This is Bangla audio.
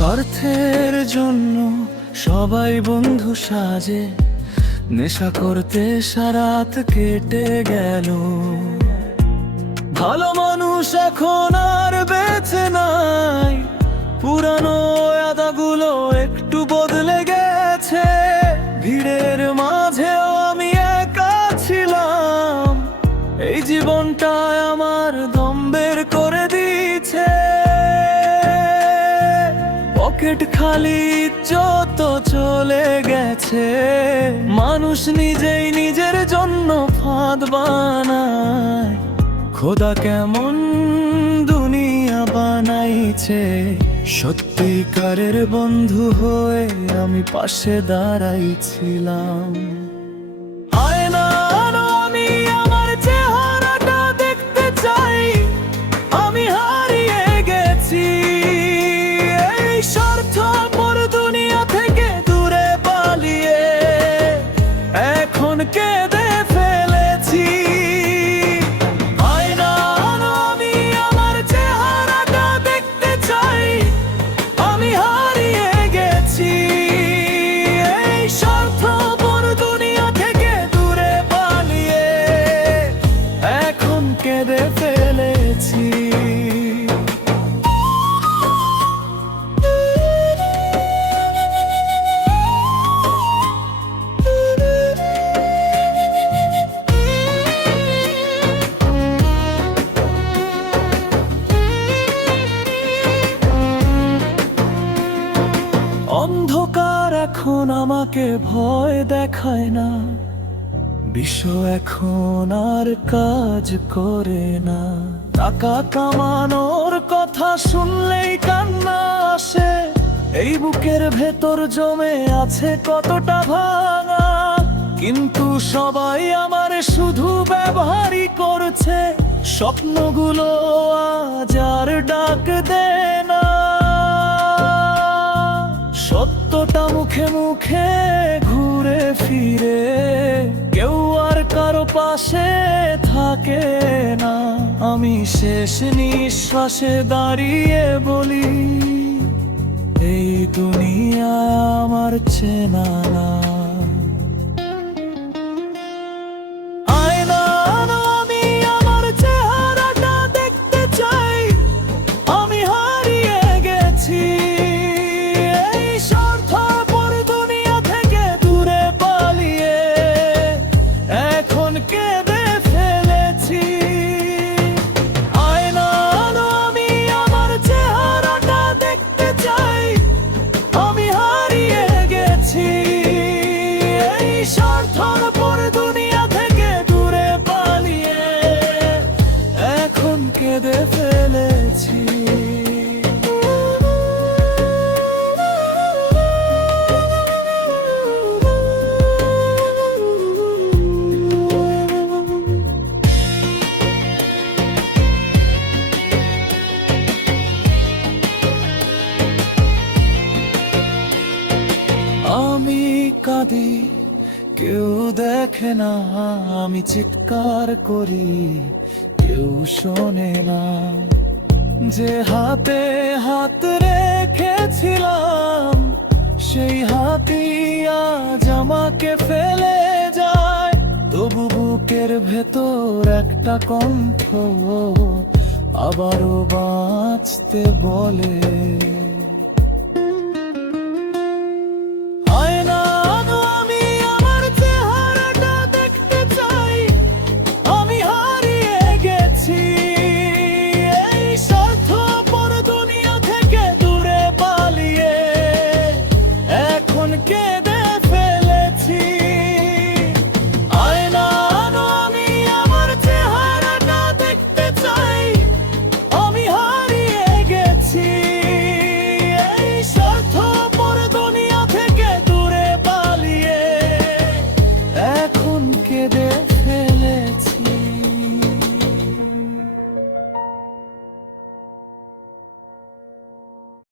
স্বার্থের জন্য সবাই বন্ধু সাজে, নেশা করতে সারাত কেটে গেল। ভালো মানুষ এখন আর বেঁচে নাই, পুরানো আদাগুলো একটু বদলে গেছে। ভিড়ের মাঝেও আমি একা ছিলাম, এই জীবনটা আমার দম বের করে দিয়েছে। পকেট খালি, যত চলে গেছে। মানুষ নিজেই নিজের জন্য ফাঁদ বানায়, খোদা কেমন দুনিয়া বানাইছে। সত্যিকারের বন্ধু হয়ে আমি পাশে দাঁড়াইছিলাম। আয়না আনো, আমি আমার চেহারাটা দেখতে চাই। আমি হারিয়ে গেছি এই স্বার্থপর দুনিয়া থেকে দূরে পালিয়ে, এখন কেঁদে ফেলেছি। আয়না আনো, আমি আমার চেহারাটা দেখতে চাই। আমি হারিয়ে গেছি এই স্বার্থপর দুনিয়া থেকে দূরে পালিয়ে, এখন কেঁদে ফেলেছি। অন্ধকার এখন আমাকে ভয় দেখায় না, বিশ্ব এখন আর কাজ করে না। টাকা কামানোর কথা শুনলেই কান্না আসে, এই বুকের ভেতর জমে আছে কতটা ভাঙা। কিন্তু সবাই আমার শুধু ব্যবহারই করছে, স্বপ্নগুলো আজ আর ডাক দেয় না। সত্যটা মুখে মুখে ঘুরে ফিরে, কেউ আর কারো পাশে থাকে না। আমি শেষ নিঃশ্বাসে দাঁড়িয়ে বলি, এই দুনিয়া আমার চেনা না। আয়না আনো, আমি আমার চেহারাটা দেখতে চাই। আমি হারিয়ে গেছি এই স্বার্থপর দুনিয়া থেকে দূরে পালিয়ে, এখন কেঁদে ফেলেছি। আয়না আনো, আমি আমার চেহারাটা দেখতে চাই। আমি হারিয়ে গেছি এই স্বার্থপর দুনিয়া থেকে দূরে পালিয়ে, এখন কেঁদে ফেলেছি। আমি কাঁদি, কেউ দেখে না। আমি চিৎকার করি, কেউ শোনে না। যে হাতে হাত রেখেছিলাম, সেই হাতই আজ আমাকে ফেলে যায়। তবু বুকের ভেতর একটা কণ্ঠ আবারও বাঁচতে বলে।